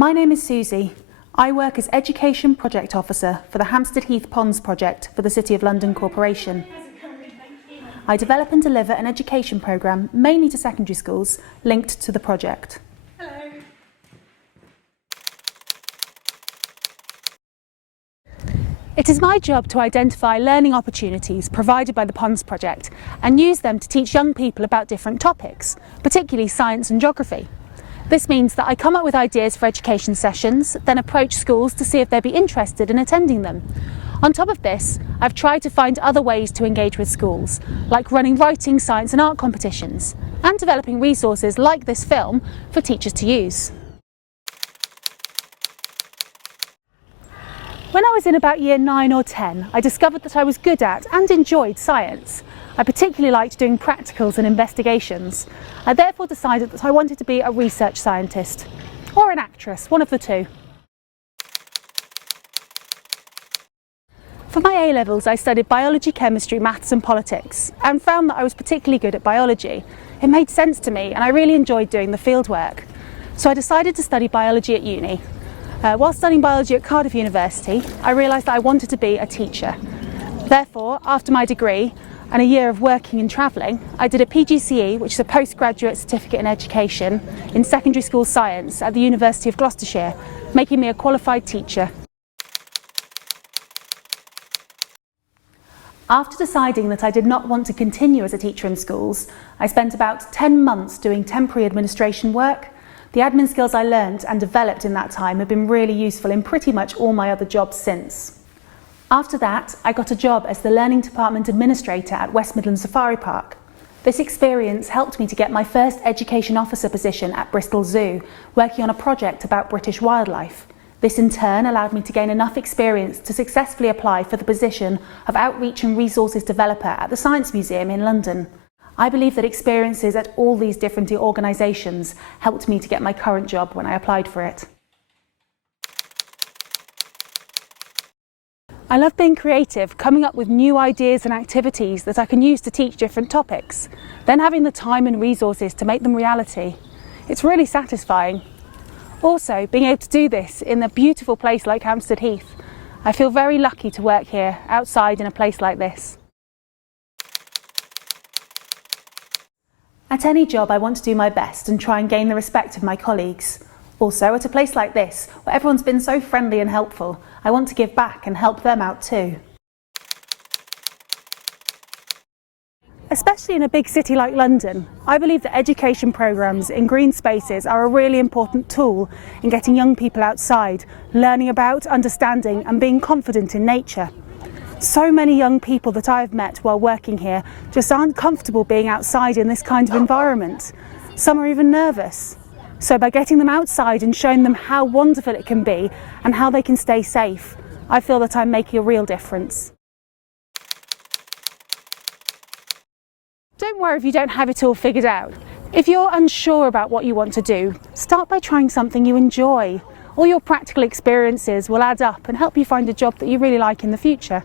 My name is Susie. I work as Education Project Officer for the Hampstead Heath Ponds project for the City of London Corporation. I develop and deliver an education programme mainly to secondary schools linked to the project. Hello. It is my job to identify learning opportunities provided by the Ponds project and use them to teach young people about different topics, particularly science and geography. This means that I come up with ideas for education sessions, then approach schools to see if they'd be interested in attending them. On top of this, I've tried to find other ways to engage with schools, like running writing, science and art competitions, and developing resources like this film for teachers to use. When I was in about year 9 or 10, I discovered that I was good at and enjoyed science. I particularly liked doing practicals and investigations. I therefore decided that I wanted to be a research scientist, or an actress, one of the two. For my A-levels, I studied biology, chemistry, maths and politics, and found that I was particularly good at biology. It made sense to me and I really enjoyed doing the fieldwork. So I decided to study biology at uni. While studying biology at Cardiff University, I realised that I wanted to be a teacher. Therefore, after my degree and a year of working and travelling, I did a PGCE, which is a postgraduate certificate in education, in secondary school science at the University of Gloucestershire, making me a qualified teacher. After deciding that I did not want to continue as a teacher in schools, I spent about 10 months doing temporary administration work. The admin skills I learned and developed in that time have been really useful in pretty much all my other jobs since. After that, I got a job as the Learning Department Administrator at West Midlands Safari Park. This experience helped me to get my first Education Officer position at Bristol Zoo, working on a project about British wildlife. This in turn allowed me to gain enough experience to successfully apply for the position of Outreach and Resources Developer at the Science Museum in London. I believe that experiences at all these different organisations helped me to get my current job when I applied for it. I love being creative, coming up with new ideas and activities that I can use to teach different topics, then having the time and resources to make them reality. It's really satisfying. Also, being able to do this in a beautiful place like Hampstead Heath. I feel very lucky to work here, outside in a place like this. At any job, I want to do my best and try and gain the respect of my colleagues. Also, at a place like this, where everyone's been so friendly and helpful, I want to give back and help them out too. Especially in a big city like London, I believe that education programmes in green spaces are a really important tool in getting young people outside, learning about, understanding and being confident in nature. So many young people that I've met while working here just aren't comfortable being outside in this kind of environment. Some are even nervous. So by getting them outside and showing them how wonderful it can be and how they can stay safe, I feel that I'm making a real difference. Don't worry if you don't have it all figured out. If you're unsure about what you want to do, start by trying something you enjoy. All your practical experiences will add up and help you find a job that you really like in the future.